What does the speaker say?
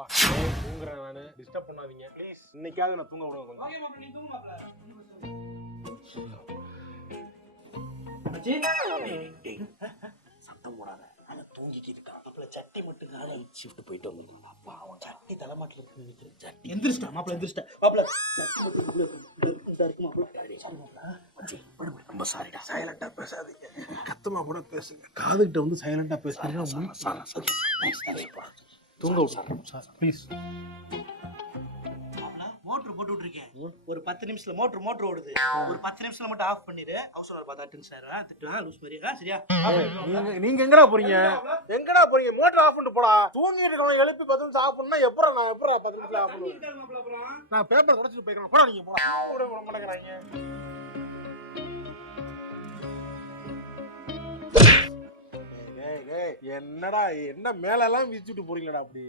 வா தூங்குறேன் நானு. டிஸ்டர்ப் பண்ணாதீங்க ப்ளீஸ். இன்னைக்காவது நான் தூங்க விடுங்க கொஞ்சம். ஓகே மாப்ள நீ தூங்கு மாப்ள. சத்தம் போடாத. அவன் தூங்கிட்டு இருக்கான். அப்பல சட்டி மட்டும் நானே ஷிஃப்ட் போயிட்டு வந்துட்டான். அப்பா அவன் சட்டி தலைமாட்டில் இருக்கு நினைக்கிறேன். சட்டி எந்திரிச்சிட்டா மாப்ள எந்திரிச்சிட்டா. மாப்ள சட்டி மட்டும் இந்த இருக்கு மாப்ள. ரொம்ப சாரிடா. சைலண்டா பேசாதீங்க. கத்தமா கூட பேசுங்க. காதுகிட்ட வந்து சைலண்டா பேசுறீங்க. தூங்க விடுறேன் சார் ப்ளீஸ். மோட்டர் போட்டு விட்டுருக்கேன். ஒரு 10 நிமிஷத்துல மோட்டர் ஓடுது. ஒரு 10 நிமிஷத்துல மட்டும் ஆஃப் பண்ணிடு. ஹவுஸ் ஓனர் பார்த்தா டென்ஷன் ஆயிடுவா. திட்டுவா லூஸ் மாதிரியா சரியா? நீங்க எங்கடா போறீங்க? எங்கடா போறீங்க? மோட்டர் ஆஃப் பண்ணிட்டு போடா. தூங்கிட்டு இருக்கவங்க எழுப்பி 10 நிமிஷம் ஆஃப் பண்ணா எப்பறம் நான் 10 நிமிஷம் ஆஃப் பண்ணுவேன்? நான் பேப்பர் தொடச்சிட்டு போய்க்கிறேன். போடா நீங்க போடா. விட மாட்டேங்கிறாங்க. என்னடா என்ன மேல எல்லாம் வீசிட்டு போறீங்களா அப்படி?